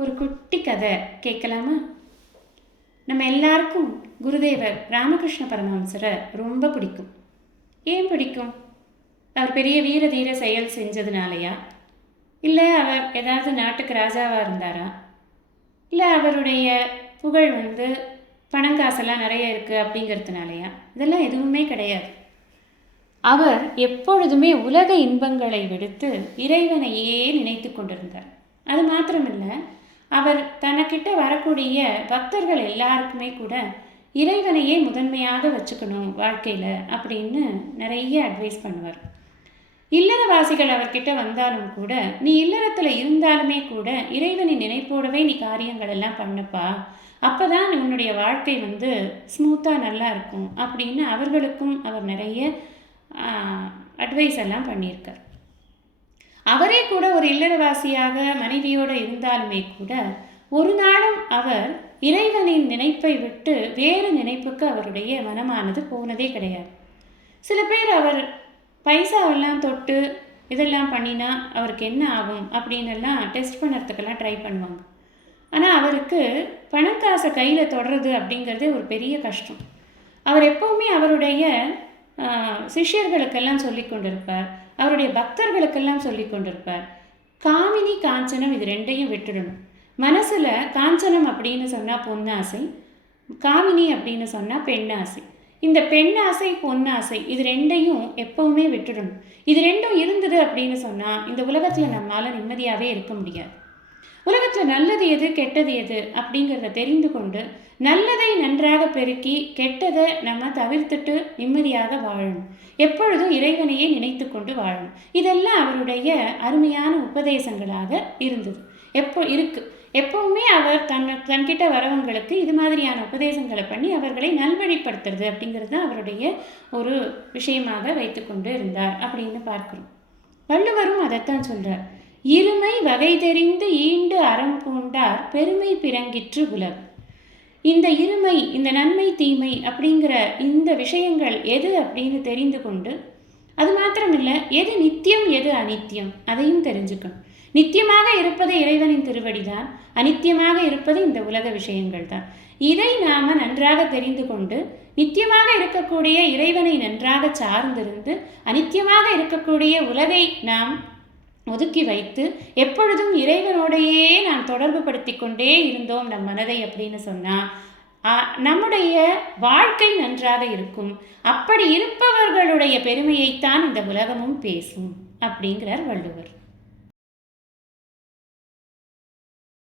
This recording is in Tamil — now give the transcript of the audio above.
ஒரு குட்டி கதை கேட்கலாமா? நம்ம எல்லாருக்கும் குருதேவர் ராமகிருஷ்ண பரமஹம்சரை ரொம்ப பிடிக்கும். ஏன் பிடிக்கும்? அவர் பெரிய வீர தீர செயல் செஞ்சதுனாலயா, இல்லை அவர் ஏதாவது நாட்டுக்கு ராஜாவாக இருந்தாரா, இல்லை அவருடைய புகழ் பணங்காசெல்லாம் நிறைய இருக்குது அப்படிங்கிறதுனாலயா? இதெல்லாம் எதுவுமே கிடையாது. அவர் எப்பொழுதுமே உலக இன்பங்களை விடுத்து இறைவனையே நினைத்து கொண்டிருந்தார். அது மாத்திரமில்லை, அவர் தனக்கிட்ட வரக்கூடிய பக்தர்கள் எல்லாருக்குமே கூட இறைவனையே முதன்மையாக வச்சுக்கணும் வாழ்க்கையில் அப்படின்னு நிறைய அட்வைஸ் பண்ணுவார். இல்லறவாசிகள் அவர்கிட்ட வந்தாலும் கூட, நீ இல்லறத்தில் இருந்தாலுமே கூட இறைவனின் நினைப்போடவே நீ காரியங்கள் எல்லாம் பண்ணப்பா, அப்போ தான் உன்னுடைய வாழ்க்கை ஸ்மூத்தாக நல்லா இருக்கும் அப்படின்னு அவர்களுக்கும் அவர் நிறைய அட்வைஸ் எல்லாம் பண்ணியிருக்கார். அவரே கூட ஒரு இல்லறவாசியாக மனைவியோடு இருந்தாலுமே கூட ஒரு நாளும் அவர் இறைவனின் நினைப்பை விட்டு வேறு நினைப்புக்கு அவருடைய மனமானது போனதே கிடையாது. சில பேர் அவர் பைசாவெல்லாம் தொட்டு இதெல்லாம் பண்ணினா அவருக்கு என்ன ஆகும் அப்படின்னெல்லாம் டெஸ்ட் பண்ணுறதுக்கெல்லாம் ட்ரை பண்ணுவாங்க. ஆனால் அவருக்கு பணக்காசை கையில் தொடர்றது அப்படிங்கிறதே ஒரு பெரிய கஷ்டம். அவர் எப்போவுமே அவருடைய சிஷ்யர்களுக்கெல்லாம் சொல்லி கொண்டிருப்பார், அவருடைய பக்தர்களுக்கெல்லாம் சொல்லி கொண்டிருப்பார், காமினி காஞ்சனம் இது ரெண்டையும் விட்டுடணும். மனசில் காஞ்சனம் அப்படின்னு சொன்னால் பொன்னாசை, காமினி அப்படின்னு சொன்னால் பெண்ணாசை. இந்த பெண்ணாசை பொன்னாசை இது ரெண்டையும் எப்பவுமே விட்டுடணும். இது ரெண்டும் இருந்தது அப்படின்னு சொன்னால் இந்த உலகத்தில் நம்மளால் நிம்மதியாகவே இருக்க முடியாது. உலகத்தில் நல்லது எது கெட்டது எது அப்படிங்கிறத தெரிந்து கொண்டு நல்லதை நன்றாக பெருக்கி கெட்டதை நம்ம தவிர்த்துட்டு நிம்மதியாக வாழணும். எப்பொழுதும் இறைவனையே நினைத்து கொண்டு வாழணும். இதெல்லாம் அவருடைய அருமையான உபதேசங்களாக இருந்தது. எப்பவுமே அவர் தன்கிட்ட வரவங்களுக்கு இது மாதிரியான உபதேசங்களை பண்ணி அவர்களை நல்வழிப்படுத்துறது அப்படிங்கிறது தான் அவருடைய ஒரு விஷயமாக வைத்து கொண்டு இருந்தார் அப்படின்னு பார்க்கிறோம். வள்ளுவரும் அதைத்தான் சொல்றார். இருமை வகை தெரிந்து ஈண்டு அறம் பூண்டார் பெருமை பிறங்கிற்று உலகு. இந்த இருமை, இந்த நன்மை தீமை அப்படிங்கிற இந்த விஷயங்கள் எது அப்படின்னு தெரிந்து கொண்டு, அது மாத்திரமில்லை, எது நித்தியம் எது அனித்தியம் அதையும் தெரிஞ்சுக்கணும். நித்தியமாக இருப்பது இறைவனின் திருவடி தான், அனித்தியமாக இருப்பது இந்த உலக விஷயங்கள் தான். இதை நாம் நன்றாக தெரிந்து கொண்டு நித்தியமாக இருக்கக்கூடிய இறைவனை நன்றாக சார்ந்திருந்து அனித்தியமாக இருக்கக்கூடிய உலகை நாம் ஒதுக்கி வைத்து எப்பொழுதும் இறைவனோடையே நாம் தொடர்பு படுத்தி கொண்டே இருந்தோம் நம் மனதை அப்படின்னு சொன்னால் நம்முடைய வாழ்க்கை நன்றாக இருக்கும். அப்படி இருப்பவர்களுடைய பெருமையைத்தான் இந்த உலகமும் பேசும் அப்படிங்கிறார் வள்ளுவர்.